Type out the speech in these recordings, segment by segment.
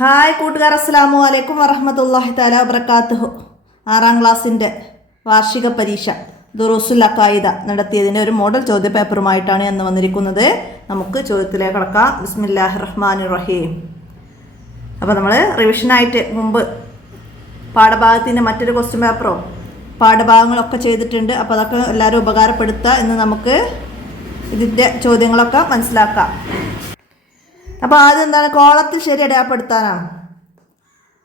Hi കൂട്ടുകാർ, അസ്സലാമു അലൈക്കും വറഹ്മത്തുള്ളാഹി തആല വബറകാതുഹു. 6ാം ക്ലാസ്സിൻ്റെ വാർഷിക പരീക്ഷ ദുറൂസുൽ അഖായിദ നടത്തിയതിൻ്റെ ഒരു മോഡൽ ചോദ്യപേപ്പറുമായിട്ടാണ് ഇന്ന് വന്നിരിക്കുന്നത്. നമുക്ക് ചോദ്യത്തിലേക്ക് കടക്കാം. ബിസ്മില്ലാഹിർ റഹ്മാനിർ റഹീം. അപ്പോൾ നമ്മൾ റിവിഷനായിട്ട് മുമ്പ് പാഠഭാഗത്തിൻ്റെ മറ്റൊരു ക്വസ്റ്റ്യൻ പേപ്പറോ പാഠഭാഗങ്ങളൊക്കെ ചെയ്തിട്ടുണ്ട്. അപ്പോൾ അതൊക്കെ എല്ലാവരും ഉപകാരപ്പെടുത്തുക. ഇന്ന് നമുക്ക് ഇതിൻ്റെ ചോദ്യങ്ങളൊക്കെ മനസ്സിലാക്കാം. അപ്പോൾ ആദ്യം എന്താണ്, കോളത്തിൽ ശരി അടയാളപ്പെടുത്താനാണ്.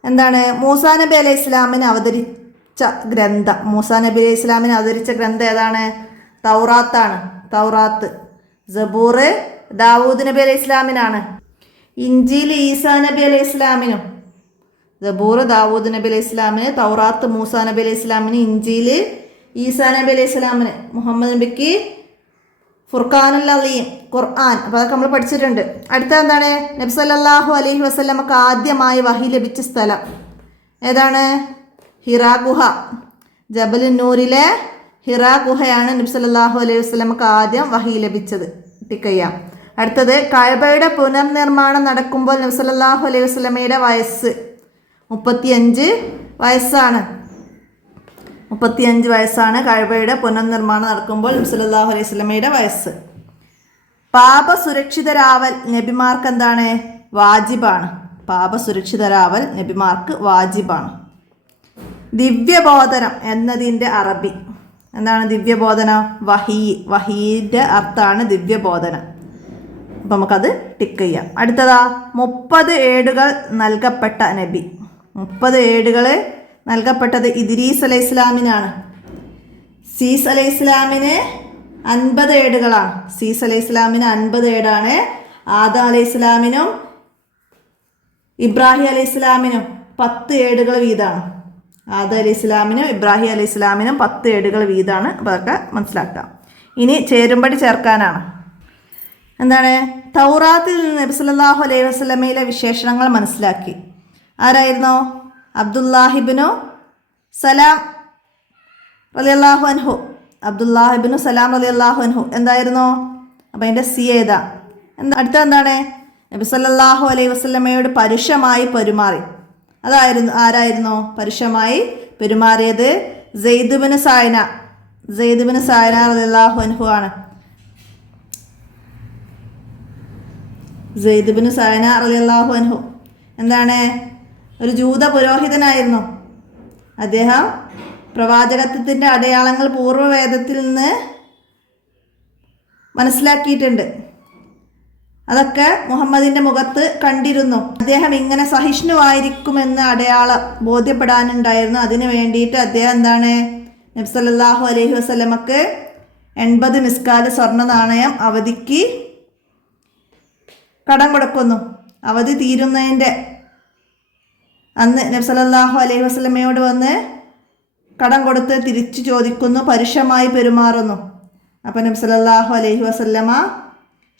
എന്താണ് മൂസാ നബി അലൈഹി ഇസ്ലാമിന് അവതരിച്ച ഗ്രന്ഥം? മൂസാ നബി അലൈഹി ഇസ്ലാമിന് അവതരിച്ച ഗ്രന്ഥം ഏതാണ്? തൗറാത്താണ്. തൗറാത്ത്. സബൂർ ദാവൂദ് നബി അലൈഹി ഇസ്ലാമിനാണ്. ഇഞ്ചീൽ ഈസാ നബി അലൈഹി ഇസ്ലാമിനും. സബൂർ ദാവൂദ് നബി അലൈഹി ഇസ്ലാമിന്, തൗറാത്ത് മൂസാ നബി അലൈഹി ഇസ്ലാമിന്, ഇഞ്ചീൽ ഈസാ നബി അലൈഹി ഇസ്ലാമിന്, മുഹമ്മദ് നബിക്ക് ഫുർഖാനുൽ അലീം ഖുർആൻ. അപ്പോൾ അതൊക്കെ നമ്മൾ പഠിച്ചിട്ടുണ്ട്. അടുത്ത എന്താണ്, നബി സല്ലല്ലാഹു അലൈഹി വസല്ലമക്ക് ആദ്യമായി വഹി ലഭിച്ച സ്ഥലം ഏതാണ്? ഹിറാ ഗുഹ. ജബലുന്നൂരിലെ ഹിറാ ഗുഹയാണ് നബി സല്ലല്ലാഹു അലൈഹി വസല്ലമക്ക് ആദ്യം വഹി ലഭിച്ചത്. ടിക്കയ്യാം. അടുത്തത്, കഅബയുടെ പുനർനിർമ്മാണം നടക്കുമ്പോൾ നബി സല്ലല്ലാഹു അലൈഹി വസല്ലമയുടെ വയസ്സ് 35 വയസ്സാണ്. 35 വയസ്സാണ് കഅബയുടെ പുനർനിർമ്മാണം നടക്കുമ്പോൾ നബി സല്ലല്ലാഹു അലൈഹി വസല്ലമയുടെ വയസ്സ്. പാപസുരക്ഷിതരാവൽ നബിമാർക്ക് എന്താണ്? വാജിബാണ്. പാപസുരക്ഷിതരാവൽ നബിമാർക്ക് വാജിബാണ്. ദിവ്യബോധനം എന്നതിൻ്റെ അറബി എന്താണ്? ദിവ്യബോധനം വഹീ. വഹീൻ്റെ അർത്ഥമാണ് ദിവ്യബോധനം. അപ്പം നമുക്കത് ടിക്ക് ചെയ്യാം. അടുത്തതാ, 30 ഏടുകൾ നൽകപ്പെട്ട നബി. 30 ഏടുകൾ നൽകപ്പെട്ടത് ഇദ്രീസ് അലൈഹി ഇസ്ലാമിനാണ്. സീസ് അലൈഹി ഇസ്ലാമിന് 50 ഏടുകളാണ്. സീസ് അലൈഹി ഇസ്ലാമിന് 50 ഏടാണ്. ആദം അലൈഹി ഇസ്ലാമിനും ഇബ്രാഹിം അലൈഹി ഇസ്ലാമിനും 10 ഏടുകൾ വീതമാണ്. ആദം അലൈഹി ഇസ്ലാമിനും ഇബ്രാഹിം അലൈഹി ഇസ്ലാമിനും 10 ഏടുകൾ വീതമാണ്. അപ്പോൾ അതൊക്കെ മനസ്സിലാക്കാം. ഇനി ചേരുംപടി ചേർക്കാനാണ്. എന്താണ്? തൗറാത്തിൽ നിന്ന് നബി സല്ലല്ലാഹു അലൈഹി വസല്ലമയിലെ വിശേഷണങ്ങൾ മനസ്സിലാക്കി. ആരായിരുന്നു? അബ്ദുല്ലാഹിബ്നു സലാം റളിയല്ലാഹു അൻഹു. അബ്ദുല്ലാഹിബ്നു സലാം റളിയല്ലാഹു അൻഹു എന്തായിരുന്നു? അപ്പം അതിൻ്റെ സി ഏതാ? അടുത്ത എന്താണ്? നബി സല്ലല്ലാഹു അലൈഹി വസല്ലമയോട് പരുഷമായി പെരുമാറി. ആരായിരുന്നു പരുഷമായി പെരുമാറിയത്? സെയ്ദ് ബിൻ സായന. സെയ്ദ് ബിൻ സായന റളിയല്ലാഹു അൻഹു ആണ്. സെയ്ദ് ബിൻ സായന റളിയല്ലാഹു അൻഹു എന്താണ്? ഒരു ജൂത പുരോഹിതനായിരുന്നു. അദ്ദേഹം പ്രവാചകത്വത്തിൻ്റെ അടയാളങ്ങൾ പൂർവ്വവേദത്തിൽ നിന്ന് മനസ്സിലാക്കിയിട്ടുണ്ട്. അതൊക്കെ മുഹമ്മദിൻ്റെ മുഖത്ത് കണ്ടിരുന്നു. അദ്ദേഹം ഇങ്ങനെ സഹിഷ്ണുവായിരിക്കുമെന്ന് അടയാളം ബോധ്യപ്പെടാനുണ്ടായിരുന്നു. അതിന് വേണ്ടിയിട്ട് അദ്ദേഹം എന്താണ്? നബി സല്ലല്ലാഹു അലൈഹി വസല്ലമക്ക് 80 മിസ്കാൽ സ്വർണ്ണ നാണയം അവധിക്ക് കടം കൊടുക്കുന്നു. അവധി തീരുന്നതിൻ്റെ അന്ന് നബി സല്ലല്ലാഹു അലൈഹി വസല്ലമയോട് വന്ന് കടം കൊടുത്ത് തിരിച്ചു ചോദിക്കുന്നു, പരുഷമായി പെരുമാറുന്നു. അപ്പം നബി സല്ലല്ലാഹു അലൈഹി വസല്ലമ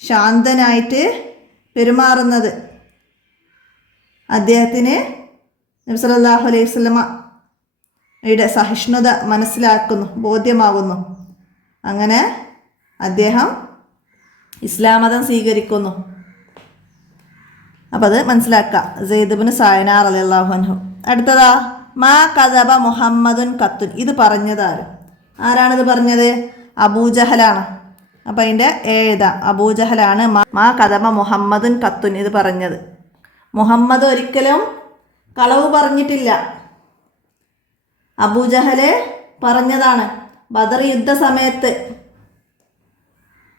ശാന്തനായിട്ട് പെരുമാറുന്നത് അദ്ദേഹത്തിന് നബി സല്ലല്ലാഹു അലൈഹി വസല്ലമയുടെ സഹിഷ്ണുത മനസ്സിലാക്കുന്നു, ബോധ്യമാകുന്നു. അങ്ങനെ അദ്ദേഹം ഇസ്ലാം മതം സ്വീകരിക്കുന്നു. അപ്പം അത് മനസ്സിലാക്കാം. സെയ്ദ് ബിൻ സായന റളിയല്ലാഹു അൻഹു. അടുത്തതാ, മാ കദബ മുഹമ്മദുൻ കത്തുൻ. ഇത് ആരാണിത് പറഞ്ഞത്? അബൂജഹലാണ്. അപ്പം അതിൻ്റെ ഏതാ? അബൂജഹലാണ് മാ കദബ മുഹമ്മദുൻ കത്തുൻ ഇത് പറഞ്ഞത്. മുഹമ്മദ് ഒരിക്കലും കളവ് പറഞ്ഞിട്ടില്ല. അബൂജഹല് പറഞ്ഞതാണ്. ബദർ യുദ്ധ സമയത്ത്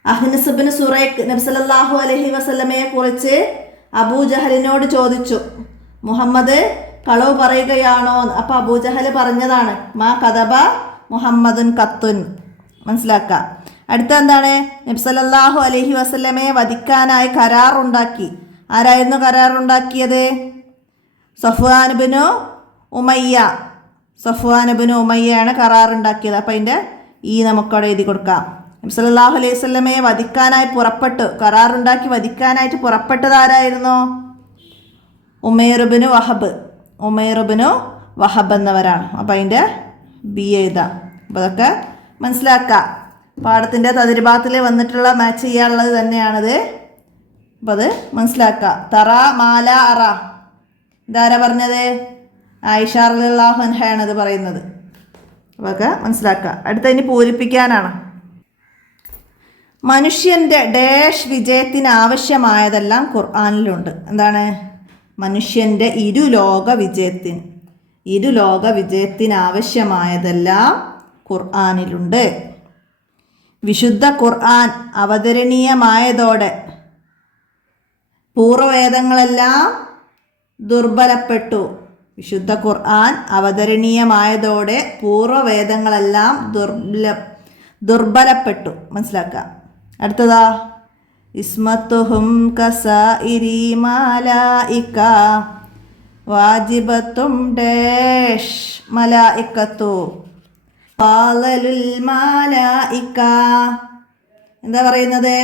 അഹ്നസ് ബിൻ സുറൈഖ് നബി സല്ലല്ലാഹു അലൈഹി വസല്ലമയെ കുറിച്ച് അബൂജഹലിനോട് ചോദിച്ചു, മുഹമ്മദ് കളവ് പറയുകയാണോ? അപ്പോൾ അബൂജഹൽ പറഞ്ഞതാണ് മാ കദബ മുഹമ്മദുൻ കത്തുൻ. മനസ്സിലാക്കുക. അടുത്ത എന്താണ്? നബി സല്ലല്ലാഹു അലൈഹി വസല്ലമയെ വധിക്കാനായി കരാറുണ്ടാക്കി. ആരായിരുന്നു കരാറുണ്ടാക്കിയത്? സഫ്വാൻ ഇബ്നു ഉമയ്യ. സഫ്വാൻ ഇബ്നു ഉമയ്യയാണ് കരാറുണ്ടാക്കിയത്. അപ്പം അതിൻ്റെ നമുക്കവിടെ എഴുതി കൊടുക്കാം. നബി സല്ലല്ലാഹു അലൈഹി വസല്ലമയെ വധിക്കാനായി കരാറുണ്ടാക്കി വധിക്കാനായിട്ട് പുറപ്പെട്ടത് ആരായിരുന്നു? ഉമൈർ ഇബ്നു വഹബ്. ഉമൈർ ഇബ്നു വഹബ് എന്നവരാണ്. അപ്പം അതിൻ്റെ ബി എഴുതാം. അപ്പോൾ അതൊക്കെ മനസ്സിലാക്കുക. പാഠത്തിൻ്റെ തദ്രിഭാഗത്തിൽ വന്നിട്ടുള്ള മാച്ച് ചെയ്യാനുള്ളത് തന്നെയാണിത്. അപ്പോൾ അത് മനസ്സിലാക്കുക. തറ മാല അറ ഇതാരാ പറഞ്ഞത്? ആയിഷ റളിയല്ലാഹു അൻഹയാണ് അത് പറയുന്നത്. അപ്പോൾ മനസ്സിലാക്കുക. അടുത്ത ഇനി പൂരിപ്പിക്കാനാണ്. മനുഷ്യൻ്റെ ഡാഷ് വിജയത്തിന് ആവശ്യമായതെല്ലാം ഖുർആനിലുണ്ട്. എന്താണ്? മനുഷ്യൻ്റെ ഇരുലോക വിജയത്തിന് ആവശ്യമായതെല്ലാം ഖുർആനിലുണ്ട്. വിശുദ്ധ ഖുർആൻ അവതരണീയമായതോടെ പൂർവ്വവേദങ്ങളെല്ലാം ദുർബലപ്പെട്ടു. വിശുദ്ധ ഖുർആൻ അവതരണീയമായതോടെ പൂർവ്വവേദങ്ങളെല്ലാം ദുർബലപ്പെട്ടു. മനസ്സിലാക്കുക. അടുത്തതാ, ഇസ്മത്തുഹും കസാഇരി മലായിക വാജിബത്തും ഡാഷ് മലായികത്തു ഫാളലുൽ മലായിക. എന്താ പറയുന്നത്?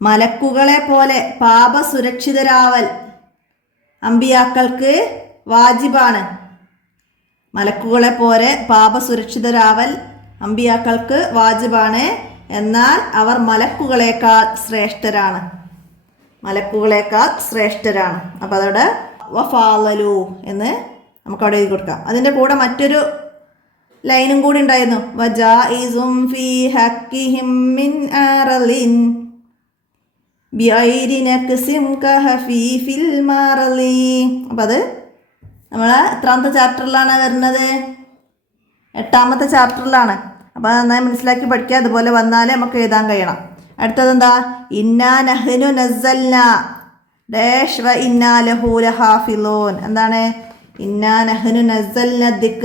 മലക്കുകളെ പോലെ പാപസുരക്ഷിതരാവൽ അമ്പിയാക്കൾക്ക് വാജിബാണ്. മലക്കുകളെ പോലെ പാപസുരക്ഷിതരാവൽ അമ്പിയാക്കൾക്ക് വാജിബാണ്. എന്നാൽ അവർ മലക്കുകളേക്കാൾ ശ്രേഷ്ഠരാണ്. അപ്പോൾ അതോടെ വഫാലു എന്ന് നമുക്കവിടെ എഴുതി കൊടുക്കാം. അതിൻ്റെ കൂടെ മറ്റൊരു ലൈനും കൂടി ഉണ്ടായിരുന്നു. വജായിസും ഫീ ഹക്കിഹിം മിൻ അറലിൻ ബിഐരി നക്സിം കഹഫീഫിൽ മറലി. അപ്പം അത് നമ്മൾ എത്രാമത്തെ ചാപ്റ്ററിലാണ് വരുന്നത്? 8ാമത്തെ ചാപ്റ്ററിലാണ്. അപ്പോൾ നന്നായി മനസ്സിലാക്കി പഠിക്കുക. അതുപോലെ വന്നാലേ നമുക്ക് എഴുതാൻ കഴിയണം. അടുത്തതെന്താ? ഇന്നാ നഹ്നു നസ്സൽന ഡാഷ് വ ഇന്നാ ലഹു ലഹാഫിളൂൻ. എന്താണ്? ഇന്നാ നഹ്നു നസ്സൽന ദിക്റ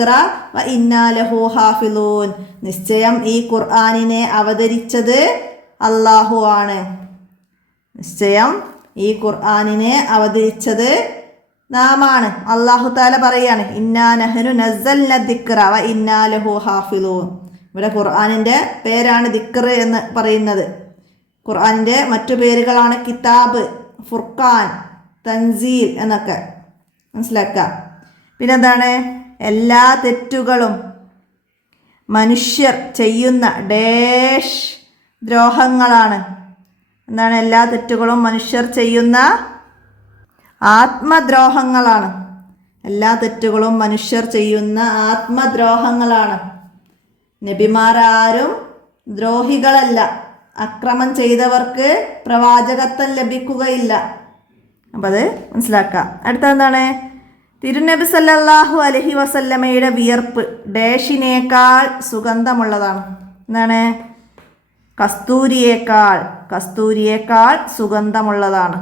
വ ഇന്നാ ലഹു ഹാഫിളൂൻ. നിശ്ചയം ഈ ഖുർആനിനെ അവതരിച്ചത് അല്ലാഹു ആണ്. നാമാണ്. അല്ലാഹു തആല പറയാണ് ഇന്നാ നഹ്നു നസ്സൽന ദിക്റ വ ഇന്നാ ലഹു ഹാഫിളൂൻ. ഇവിടെ ഖുർആനിൻ്റെ പേരാണ് ദിക്ർ എന്ന് പറയുന്നത്. ഖുർആനിൻ്റെ മറ്റു പേരുകളാണ് കിതാബ്, ഫുർഖാൻ, തൻസീൽ എന്നൊക്കെ. മനസ്സിലാക്കുക. പിന്നെന്താണ്? എല്ലാ തെറ്റുകളും മനുഷ്യർ ചെയ്യുന്ന ഡാഷ് ദ്രോഹങ്ങളാണ്. എന്താണ്? എല്ലാ തെറ്റുകളും മനുഷ്യർ ചെയ്യുന്ന ആത്മദ്രോഹങ്ങളാണ്. നബിമാരാരും ദ്രോഹികളല്ല. അക്രമം ചെയ്തവർക്ക് പ്രവാചകത്വം ലഭിക്കുകയില്ല. അപ്പം അത് മനസ്സിലാക്കുക. അടുത്തെന്താണ്? തിരുനബി സല്ലല്ലാഹു അലൈഹി വസല്ലമയുടെ വിയർപ്പ് ഡാഷിനേക്കാൾ സുഗന്ധമുള്ളതാണ്. എന്താണ്? കസ്തൂരിയേക്കാൾ സുഗന്ധമുള്ളതാണ്.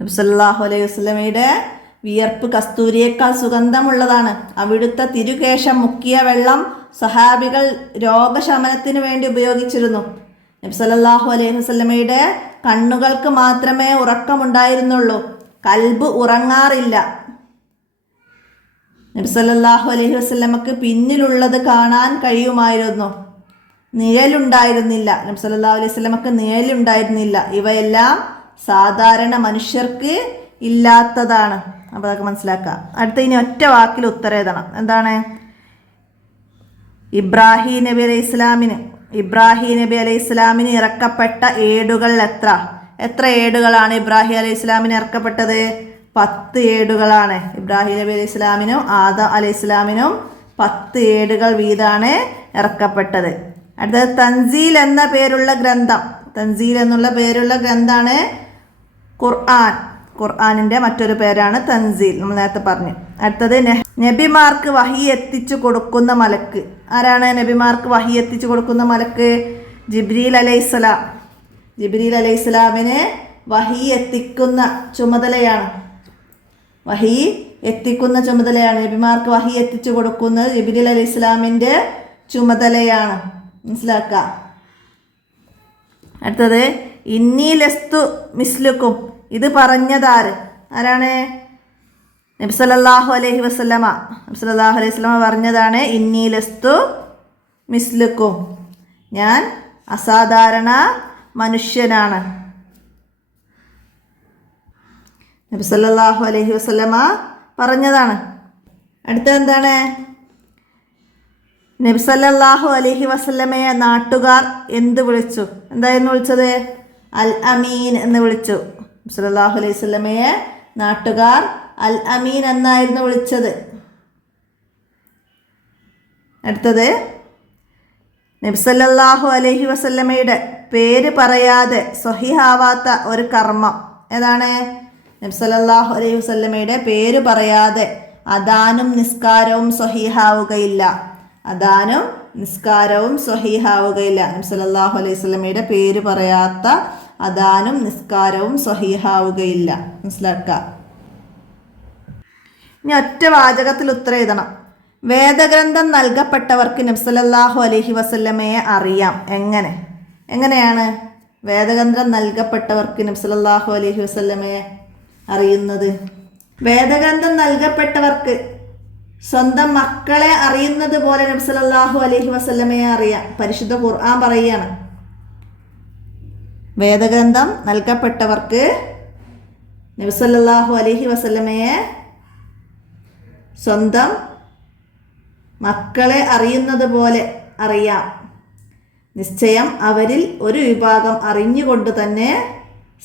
നബി സല്ലല്ലാഹു അലൈഹി വസല്ലമയുടെ വിയർപ്പ് കസ്തൂരിയേക്കാൾ സുഗന്ധമുള്ളതാണ്. അവിടുത്തെ തിരുകേശം മുക്കിയ വെള്ളം സഹാബികൾ രോഗശമനത്തിന് വേണ്ടി ഉപയോഗിച്ചിരുന്നു. നബി സല്ലല്ലാഹു അലൈഹി വസല്ലമയുടെ കണ്ണുകൾക്ക് മാത്രമേ ഉറക്കമുണ്ടായിരുന്നുള്ളൂ. കൽബ് ഉറങ്ങാറില്ല. നബി സല്ലല്ലാഹു അലൈഹി വസല്ലമക്ക് പിന്നിലുള്ളത് കാണാൻ കഴിയുമായിരുന്നു. നിഴലുണ്ടായിരുന്നില്ല. നബി സല്ലല്ലാഹു അലൈഹി വസല്ലമക്ക് നിഴലുണ്ടായിരുന്നില്ല. ഇവയെല്ലാം സാധാരണ മനുഷ്യർക്ക് ഇല്ലാത്തതാണ്. അപ്പോൾ അതൊക്കെ മനസ്സിലാക്കുക. അടുത്ത ഇനി ഒറ്റ വാക്കിൽ ഉത്തരം എഴുതണം. എന്താണ്? ഇബ്രാഹിം നബി അലൈഹി ഇസ്ലാമിന് ഇറക്കപ്പെട്ട ഏടുകൾ എത്ര ഏടുകളാണ് ഇബ്രാഹിം അലൈഹി ഇസ്ലാമിന് ഇറക്കപ്പെട്ടത്? 10 ഏടുകളാണ്. ഇബ്രാഹിം നബി അലൈഹി ഇസ്ലാമിനും ആദം അലൈഹി ഇസ്ലാമിനും 10 ഏടുകൾ വീതാണ് ഇറക്കപ്പെട്ടത്. അടുത്തത് തൻസീൽ എന്നുള്ള പേരുള്ള ഗ്രന്ഥമാണ് ഖുർആനിൻ്റെ മറ്റൊരു പേരാണ് തൻസീൽ. നമ്മൾ നേരത്തെ പറഞ്ഞു. അടുത്തത് നബിമാർക്ക് വഹി എത്തിച്ചു കൊടുക്കുന്ന മലക്ക്. ആരാണ് നബിമാർക്ക് വഹി എത്തിച്ചു കൊടുക്കുന്ന മലക്ക്? ജിബ്രീൽ അലൈഹിസ്സലാമിന് വഹി എത്തിക്കുന്ന ചുമതലയാണ്. നബിമാർക്ക് വഹി എത്തിച്ചു കൊടുക്കുന്നത് ജിബ്രീൽ അലൈഹിസ്സലാമിൻ്റെ ചുമതലയാണ്. മനസ്സിലാക്കുക. അടുത്തത് ഇന്നി ലസ്തു മിസ്ലുക്കും. ഇത് പറഞ്ഞതാര്? ആരാണ്? നബി സല്ലല്ലാഹു അലൈഹി വസല്ലമ പറഞ്ഞതാണ് ഇന്നി ലസ്തു മിസ്ലുക്കും. ഞാൻ അസാധാരണ മനുഷ്യനാണ്. നബി സല്ലല്ലാഹു അലൈഹി വസല്ലമ പറഞ്ഞതാണ്. അടുത്തത് എന്താണ്? നബി സല്ലല്ലാഹു അലൈഹി വസല്ലമയെ നാട്ടുകാർ എന്ത് വിളിച്ചു? എന്തായിരുന്നു വിളിച്ചത്? അൽ അമീൻ എന്ന് വിളിച്ചു. നബി സല്ലല്ലാഹു അലൈഹി വസല്ലമയെ നാട്ടുകാർ അൽ അമീൻ എന്നായിരുന്നു വിളിച്ചത്. അടുത്തത്, നബി സല്ലല്ലാഹു അലൈഹി വസല്ലമയുടെ പേര് പറയാതെ സ്വഹീഹാവാത്ത ഒരു കർമ്മം ഏതാണ്? നബി സല്ലല്ലാഹു അലൈഹി വസല്ലമയുടെ പേര് പറയാതെ അദാനും നിസ്കാരവും സ്വഹീഹാവുകയില്ല. അദാനും നിസ്കാരവും സ്വഹീഹാവുകയില്ല. നബി സല്ലല്ലാഹു അലൈഹി വസല്ലമയുടെ പേര് പറയാത്ത അദാനും നിസ്കാരവും സ്വഹീഹാവുകയില്ല. മനസ്സിലാക്കുക. ഇനി ഒറ്റ വാചകത്തിൽ ഉത്തരം എഴുതണം. വേദഗ്രന്ഥം നൽകപ്പെട്ടവർക്ക് നബി സല്ലല്ലാഹു അലൈഹി വസല്ലമയെ അറിയാം. എങ്ങനെയാണ് വേദഗ്രന്ഥം നൽകപ്പെട്ടവർക്ക് നബി സല്ലല്ലാഹു അലൈഹി വസല്ലമയെ അറിയുന്നത്? വേദഗ്രന്ഥം നൽകപ്പെട്ടവർക്ക് സ്വന്തം മക്കളെ അറിയുന്നത് പോലെ നബി സല്ലല്ലാഹു അലൈഹി വസല്ലമയെ അറിയാം. പരിശുദ്ധ ഖുർആൻ പറയുകയാണ്, വേദഗ്രന്ഥം നൽകപ്പെട്ടവർക്ക് നബി സല്ലല്ലാഹു അലൈഹി വസല്ലമയെ സ്വന്തം മക്കളെ അറിയുന്നത് പോലെ അറിയാം. നിശ്ചയം അവരിൽ ഒരു വിഭാഗം അറിഞ്ഞുകൊണ്ട് തന്നെ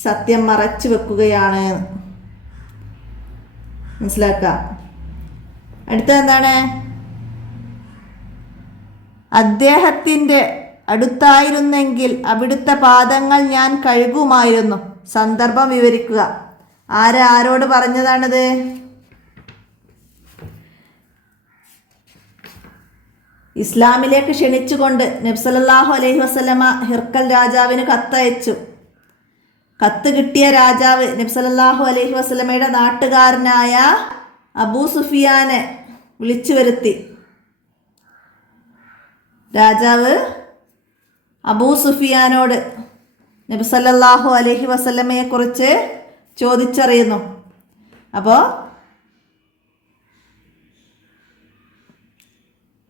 സത്യം മറച്ചു വെക്കുകയാണ്. മനസ്സിലാക്കുക. അടുത്ത എന്താണ്? അദ്ദേഹത്തിൻ്റെ അടുത്തായിരുന്നെങ്കിൽ അവിടുത്തെ പാദങ്ങൾ ഞാൻ കഴുകുമായിരുന്നു. സന്ദർഭം വിവരിക്കുക. ആരോട് പറഞ്ഞതാണിത്? ഇസ്ലാമിലേക്ക് ക്ഷണിച്ചുകൊണ്ട് നബി സല്ലല്ലാഹു അലൈഹി വസല്ലമ ഹിർക്കൽ രാജാവിന് കത്തയച്ചു. കത്ത് കിട്ടിയ രാജാവ് നബി സല്ലല്ലാഹു അലൈഹി വസല്ലമയുടെ നാട്ടുകാരനായ അബൂ സുഫിയാനെ വിളിച്ചു വരുത്തി. രാജാവ് അബൂ സുഫിയാനോട് നബി സല്ലല്ലാഹു അലൈഹി വസല്ലമയെ കുറിച്ച് ചോദിച്ചറിയുന്നു. അപ്പോൾ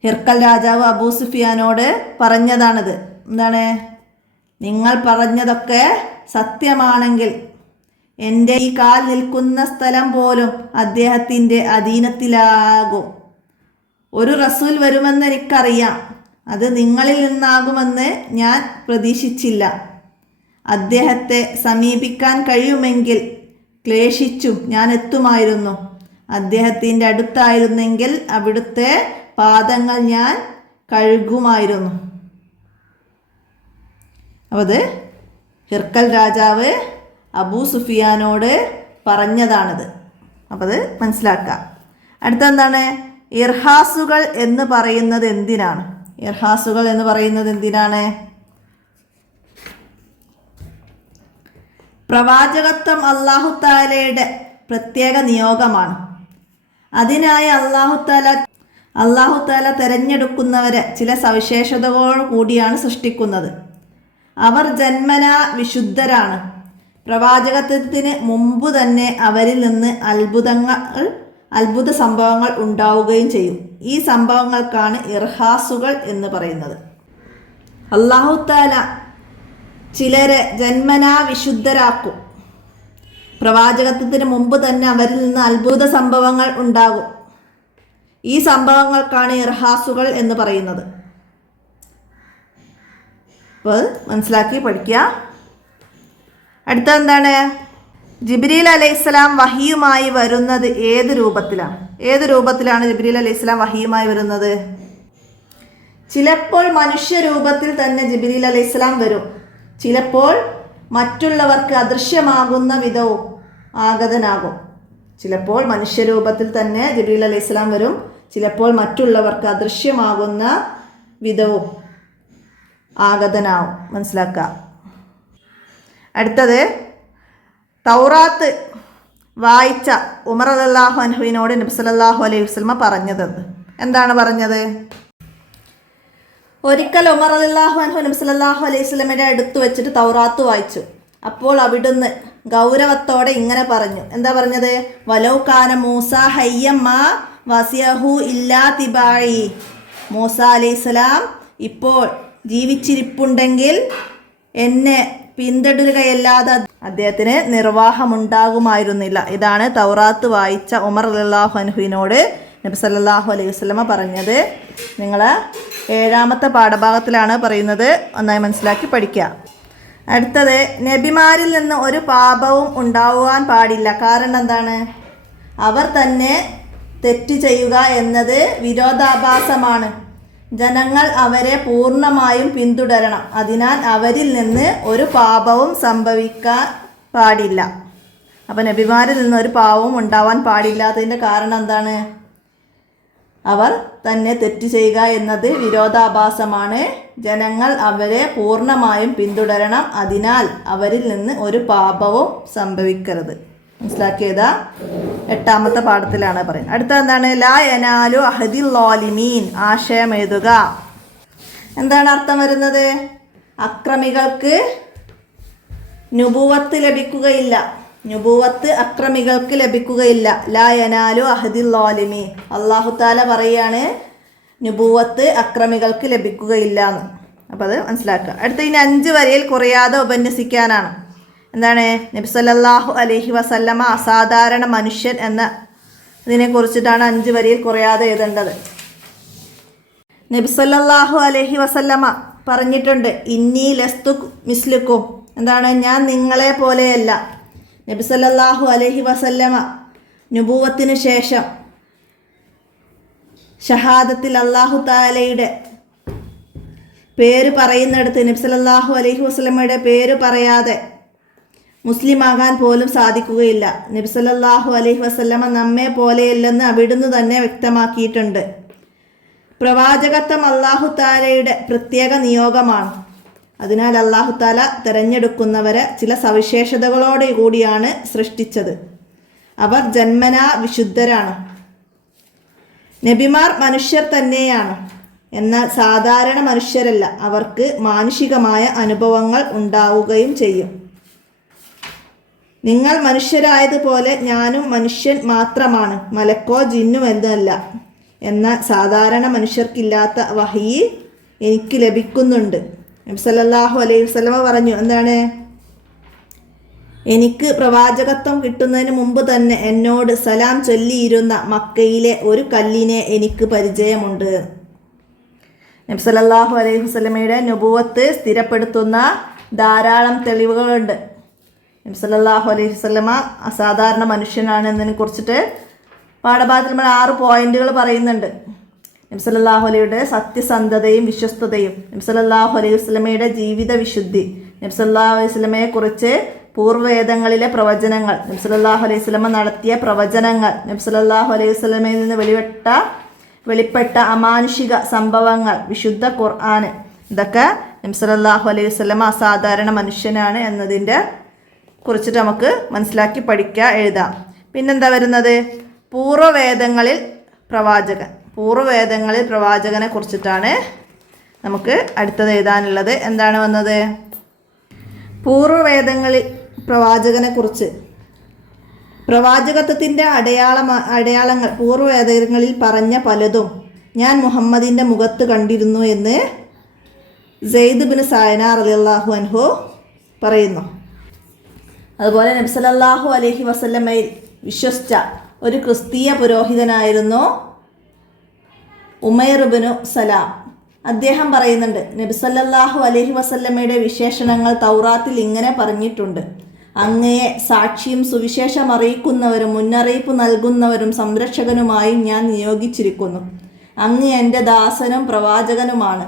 ഹിർക്കൽ രാജാവ് അബൂ സുഫിയാനോട് പറഞ്ഞതാണിത്. എന്താണ്? നിങ്ങൾ പറഞ്ഞതൊക്കെ സത്യമാണെങ്കിൽ എൻ്റെ ഈ കാൽ നിൽക്കുന്ന സ്ഥലം പോലും അദ്ദേഹത്തിൻ്റെ അധീനത്തിലാകും. ഒരു റസൂൽ വരുമെന്ന് എനിക്കറിയാം. അത് നിങ്ങളിൽ നിന്നാകുമെന്ന് ഞാൻ പ്രതീക്ഷിച്ചില്ല. അദ്ദേഹത്തെ സമീപിക്കാൻ കഴിയുമെങ്കിൽ ക്ലേശിച്ചും ഞാൻ എത്തുമായിരുന്നു. അദ്ദേഹത്തിൻ്റെ അടുത്തായിരുന്നെങ്കിൽ അവിടുത്തെ പാദങ്ങൾ ഞാൻ കഴുകുമായിരുന്നു. അപ്പോൾ അത് ഹിർക്കൽ രാജാവ് അബൂ സുഫിയാനോട് പറഞ്ഞതാണിത്. അപ്പോൾ അത് മനസ്സിലാക്കുക. അടുത്തെന്താണ്? ഇർഹാസുകൾ എന്ന് പറയുന്നത് എന്തിനാണ്? ഇർഹാസുകൾ എന്ന് പറയുന്നത് എന്തിനാണ്? പ്രവാചകത്വം അല്ലാഹു തആലയുടെ പ്രത്യേക നിയോഗമാണ്. അതിനായി അല്ലാഹു തആല തിരഞ്ഞെടുക്കുന്നവരെ ചില സവിശേഷതകളോട് കൂടിയാണ് സൃഷ്ടിക്കുന്നത്. അവർ ജന്മനാ വിശുദ്ധരാണ്. പ്രവാചകത്വത്തിന് മുമ്പ് തന്നെ അവരിൽ നിന്ന് അത്ഭുത സംഭവങ്ങൾ ഉണ്ടാവുകയും ചെയ്യും. ഈ സംഭവങ്ങൾക്കാണ് ഇർഹാസുകൾ എന്ന് പറയുന്നത്. അല്ലാഹു തആല ചിലരെ ജന്മനാ വിശുദ്ധരാക്കും. പ്രവാചകത്വത്തിന് മുമ്പ് തന്നെ അവരിൽ നിന്ന് അത്ഭുത സംഭവങ്ങൾ ഉണ്ടാകും. ഈ സംഭവങ്ങൾക്കാണ് ഇർഹാസുകൾ എന്ന് പറയുന്നത്. അപ്പോൾ മനസ്സിലാക്കി പഠിക്കുക. അടുത്ത എന്താണ്? ജിബ്രീൽ അലൈഹിസ്സലാം വഹിയുമായി വരുന്നത് ഏത് രൂപത്തിലാണ് ജിബ്രീൽ അലൈഹിസ്സലാം വഹിയുമായി വരുന്നത്? ചിലപ്പോൾ മനുഷ്യരൂപത്തിൽ തന്നെ ജിബ്രീൽ അലൈഹിസ്സലാം വരും. ചിലപ്പോൾ മറ്റുള്ളവർക്ക് അദൃശ്യമാകുന്ന വിധവും ആഗതനാകും. ചിലപ്പോൾ മനുഷ്യരൂപത്തിൽ തന്നെ ജിബ്രീൽ അലൈഹിസ്സലാം വരും. ചിലപ്പോൾ മറ്റുള്ളവർക്ക് അദൃശ്യമാകുന്ന വിധവും ആഗതനാവും. മനസ്സിലാക്കുക. അടുത്തത്, തൗറാത്ത് വായിച്ച ഉമർ റളിയല്ലാഹു അൻഹുവിനോട് നബി സല്ലല്ലാഹു അലൈഹി വസല്ലമ പറഞ്ഞത് എന്താണ് പറഞ്ഞത്? ഒരിക്കൽ ഉമർ റളിയല്ലാഹു അൻഹു നബി സല്ലല്ലാഹു അലൈഹി വസല്ലമയുടെ അടുത്ത് വെച്ചിട്ട് തൗറാത്ത് വായിച്ചു. അപ്പോൾ അവിടുന്ന് ഗൗരവത്തോടെ ഇങ്ങനെ പറഞ്ഞു. എന്താ പറഞ്ഞത്? വലൗ കാന മൂസ ഹയ്യം മാ വസിയഹു ഇല്ലാ തിബായി. മൂസ അലൈഹിസ്സലാം ഇപ്പോൾ ജീവിച്ചിരിപ്പുണ്ടെങ്കിൽ എന്നെ പിന്തുടരുകയല്ലാതെ അദ്ദേഹത്തിന് നിർവാഹമുണ്ടാകുമായിരുന്നില്ല. ഇതാണ് തൗറാത്ത് വായിച്ച ഉമർ റളിയല്ലാഹു അൻഹുവിനോട് നബി സല്ലല്ലാഹു അലൈഹി വസല്ലമ പറഞ്ഞത്. നിങ്ങൾ 7ാമത്തെ പാഠഭാഗത്തിലാണ് പറയുന്നത്. ഒന്നായി മനസ്സിലാക്കി പഠിക്കുക. അടുത്തത്, നബിമാരിൽ നിന്ന് ഒരു പാപവും ഉണ്ടാവാൻ പാടില്ല. കാരണം എന്താണ്? അവർ തന്നെ തെറ്റ് ചെയ്യുക എന്നത് വിരോധാഭാസമാണ്. ജനങ്ങൾ അവരെ പൂർണ്ണമായും പിന്തുടരണം. അതിനാൽ അവരിൽ നിന്ന് ഒരു പാപവും സംഭവിക്കാൻ പാടില്ല. അപ്പം നബിമാരിൽ നിന്ന് ഒരു പാപവും ഉണ്ടാവാൻ പാടില്ലാത്തതിൻ്റെ കാരണം എന്താണ്? അവർ തന്നെ തെറ്റ് ചെയ്യുക എന്നത് വിരോധാഭാസമാണ്. ജനങ്ങൾ അവരെ പൂർണ്ണമായും പിന്തുടരണം. അതിനാൽ അവരിൽ നിന്ന് ഒരു പാപവും സംഭവിക്കരുത്. മനസ്സിലാക്കിയതാ? 8ാമത്തെ പാഠത്തിലാണ് പറയുന്നത്. അടുത്ത എന്താണ്? ലാ യനാലു അഹദിൽ ളാലിമീൻ. ആശയം എഴുതുക. എന്താണ് അർത്ഥം വരുന്നത്? അക്രമികൾക്ക് നുബുവത്ത് ലഭിക്കുകയില്ല. നുബുവത്ത് അക്രമികൾക്ക് ലഭിക്കുകയില്ല. ലാ യനാലു അഹദിൽ ളാലിമീൻ. അല്ലാഹു തആല പറയാണ് നുബുവത്ത് അക്രമികൾക്ക് ലഭിക്കുകയില്ല എന്ന്. അപ്പോൾ അത് മനസ്സിലാക്കുക. അടുത്ത ഇനി 5 വരിയിൽ കുറയാതെ ഉപന്യസിക്കാനാണ്. എന്താണ്? നബി സല്ലല്ലാഹു അലൈഹി വസല്ലമ അസാധാരണ മനുഷ്യൻ എന്ന ഇതിനെ കുറിച്ചിട്ടാണ് 5 വരിയിൽ കുറയാതെ എഴുതേണ്ടത്. നബി സല്ലല്ലാഹു അലൈഹി വസല്ലമ പറഞ്ഞിട്ടുണ്ട്, ഇന്നി ലസ്തു മിസ്ലുക്കും. എന്താണ്? ഞാൻ നിങ്ങളെ പോലെയല്ല. നബി സല്ലല്ലാഹു അലൈഹി വസല്ലമ നുബുവത്തിന് ശേഷം ഷഹാദത്തിൽ അല്ലാഹു തആലയുടെ പേര് പറയുന്നിടത്ത് നബി സല്ലല്ലാഹു അലൈഹി വസല്ലമയുടെ പേര് പറയാതെ മുസ്ലിം ആകാൻ പോലും സാധിക്കുകയില്ല. നബി സല്ലല്ലാഹു അലൈഹി വസല്ലമ നമ്മെ പോലെയല്ലെന്ന് അവിടുന്ന് തന്നെ വ്യക്തമാക്കിയിട്ടുണ്ട്. പ്രവാചകത്വം അല്ലാഹു തആലയുടെ പ്രത്യേക നിയോഗമാണ്. അതിനാൽ അല്ലാഹു തആല തിരഞ്ഞെടുക്കുന്നവരെ ചില സവിശേഷതകളോടെ കൂടിയാണ് സൃഷ്ടിച്ചത്. അവർ ജന്മനാ വിശുദ്ധരാണ്. നബിമാർ മനുഷ്യർ തന്നെയാണ്, എന്നാൽ സാധാരണ മനുഷ്യരല്ല. അവർക്ക് മാനുഷികമായ അനുഭവങ്ങൾ ഉണ്ടാവുകയും ചെയ്യും. നിങ്ങൾ മനുഷ്യരായതുപോലെ ഞാനും മനുഷ്യൻ മാത്രമാണ്, മലക്കോ ജിന്നും എന്നല്ല. എന്നാൽ സാധാരണ മനുഷ്യർക്കില്ലാത്ത വഹി എനിക്ക് ലഭിക്കുന്നുണ്ട്. നബി സല്ലല്ലാഹു അലൈഹി വസല്ലമ പറഞ്ഞു, എന്താണ്? എനിക്ക് പ്രവാചകത്വം കിട്ടുന്നതിന് മുമ്പ് തന്നെ എന്നോട് സലാം ചൊല്ലിയിരുന്ന മക്കയിലെ ഒരു കല്ലിനെ എനിക്ക് പരിചയമുണ്ട്. നബി സല്ലല്ലാഹു അലൈഹി വസല്ലമയുടെ നുബുവത്ത് സ്ഥിരപ്പെടുത്തുന്ന ധാരാളം തെളിവുകളുണ്ട്. നബി സല്ലല്ലാഹു അലൈഹി വസല്ലമ അസാധാരണ മനുഷ്യനാണ് എന്നതിനെ കുറിച്ചിട്ട് പാഠഭാഗത്തിൽ നമ്മൾ 6 പോയിന്റുകൾ പറയുന്നുണ്ട്. നബി സല്ലല്ലാഹു അലൈഹിയുടെ സത്യസന്ധതയും വിശ്വസ്തതയും, നബി സല്ലല്ലാഹു അലൈഹി വസല്ലമയുടെ ജീവിത വിശുദ്ധി, നബി സല്ലല്ലാഹു അലൈഹി വസല്ലമയെ കുറിച്ച് പൂർവ്വവേദങ്ങളിലെ പ്രവചനങ്ങൾ, നബി സല്ലല്ലാഹു അലൈഹി വസല്ലമ നടത്തിയ പ്രവചനങ്ങൾ, നബി സല്ലല്ലാഹു അലൈഹി വസല്ലമയിൽ നിന്ന് വെളിപ്പെട്ട അമാനുഷിക സംഭവങ്ങൾ, വിശുദ്ധ ഖുർആൻ, ഇതൊക്കെ നബി സല്ലല്ലാഹു അലൈഹി വസല്ലമ അസാധാരണ മനുഷ്യനാണ് എന്നതിൻ്റെ കുറിച്ചിട്ട് നമുക്ക് മനസ്സിലാക്കി പഠിക്കുക, എഴുതാം. പിന്നെന്താ വരുന്നത്? പൂർവ്വവേദങ്ങളിൽ പ്രവാചകനെ കുറിച്ചിട്ടാണ് നമുക്ക് അടുത്തത് എഴുതാനുള്ളത്. എന്താണ് വന്നത്? പൂർവ്വവേദങ്ങളിൽ പ്രവാചകനെ കുറിച്ച് പ്രവാചകത്വത്തിൻ്റെ അടയാളങ്ങൾ പൂർവ്വവേദങ്ങളിൽ പറഞ്ഞ പലതും ഞാൻ മുഹമ്മദിൻ്റെ മുഖത്ത് കണ്ടിരുന്നു എന്ന് സെയ്ദ് ബിൻ സായന റളിയല്ലാഹു അൻഹു പറയുന്നു. അതുപോലെ നബി സല്ലല്ലാഹു അലൈഹി വസല്ലമയിൽ വിശ്വസിച്ച ഒരു ക്രിസ്തീയ പുരോഹിതനായിരുന്നു ഉമൈർ ഇബ്നു സലാം. അദ്ദേഹം പറയുന്നുണ്ട്, നബി സല്ലല്ലാഹു അലൈഹി വസല്ലമയുടെ വിശേഷണങ്ങൾ തൗറാത്തിൽ ഇങ്ങനെ പറഞ്ഞിട്ടുണ്ട്: അങ്ങയെ സാക്ഷിയും സുവിശേഷം അറിയിക്കുന്നവരും മുന്നറിയിപ്പ് നൽകുന്നവരും സംരക്ഷകനുമായി ഞാൻ നിയോഗിച്ചിരിക്കുന്നു. അങ്ങ് എൻ്റെ ദാസനും പ്രവാചകനുമാണ്.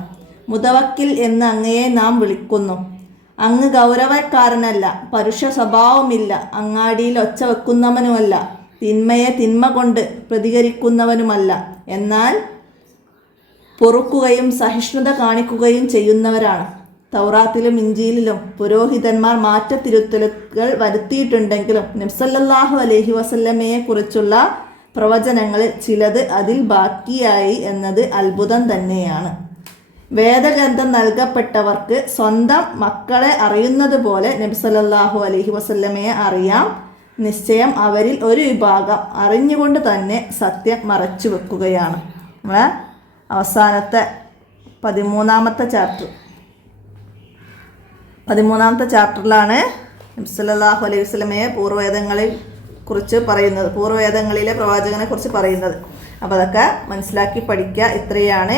മുതവക്കിൽ എന്ന് അങ്ങയെ നാം വിളിക്കുന്നു. അങ്ങ് ഗൗരവക്കാരനല്ല, പരുഷ സ്വഭാവമില്ല, അങ്ങാടിയിൽ ഒച്ച വെക്കുന്നവനുമല്ല, തിന്മയെ തിന്മ കൊണ്ട് പ്രതികരിക്കുന്നവനുമല്ല, എന്നാൽ പൊറുക്കുകയും സഹിഷ്ണുത കാണിക്കുകയും ചെയ്യുന്നവരാണ്. തൗറാത്തിലും ഇഞ്ചീലിലും പുരോഹിതന്മാർ മാറ്റത്തിരുത്തലുകൾ വരുത്തിയിട്ടുണ്ടെങ്കിലും നബി സല്ലല്ലാഹു അലൈഹി വസല്ലമയെ കുറിച്ചുള്ള പ്രവചനങ്ങളിൽ ചിലത് അതിൽ ബാക്കിയായി എന്നത് അത്ഭുതം തന്നെയാണ്. വേദഗ്രന്ഥം നൽകപ്പെട്ടവർക്ക് സ്വന്തം മക്കളെ അറിയുന്നത് പോലെ നബി സല്ലല്ലാഹു അലൈഹി വസല്ലമയെ അറിയാം. നിശ്ചയം അവരിൽ ഒരു വിഭാഗം അറിഞ്ഞുകൊണ്ട് തന്നെ സത്യം മറച്ചു വെക്കുകയാണ്. നമ്മളെ അവസാനത്തെ 13ാമത്തെ ചാപ്റ്ററിലാണ് നബി സല്ലല്ലാഹു അലൈഹി വസല്ലമയെ പൂർവ്വവേദങ്ങളിലെ പ്രവാചകനെ കുറിച്ച് പറയുന്നത്. അപ്പോൾ അതൊക്കെ മനസ്സിലാക്കി പഠിക്കുക. ഇത്രയാണ്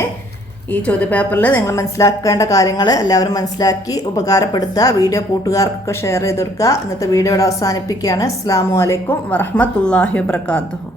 ഈ ചോദ്യപേപ്പറിൽ നിങ്ങൾ മനസ്സിലാക്കേണ്ട കാര്യങ്ങൾ എല്ലാവരും മനസ്സിലാക്കി ഉപകാരപ്പെടുത്തുക. വീഡിയോ കൂട്ടുകാർക്കൊക്കെ ഷെയർ ചെയ്ത് കൊടുക്കുക. ഇന്നത്തെ വീഡിയോ ഇവിടെ അവസാനിപ്പിക്കുകയാണ്. അസ്സലാമു അലൈക്കും വറഹ്മത്തുള്ളാഹി വബറകാതുഹു.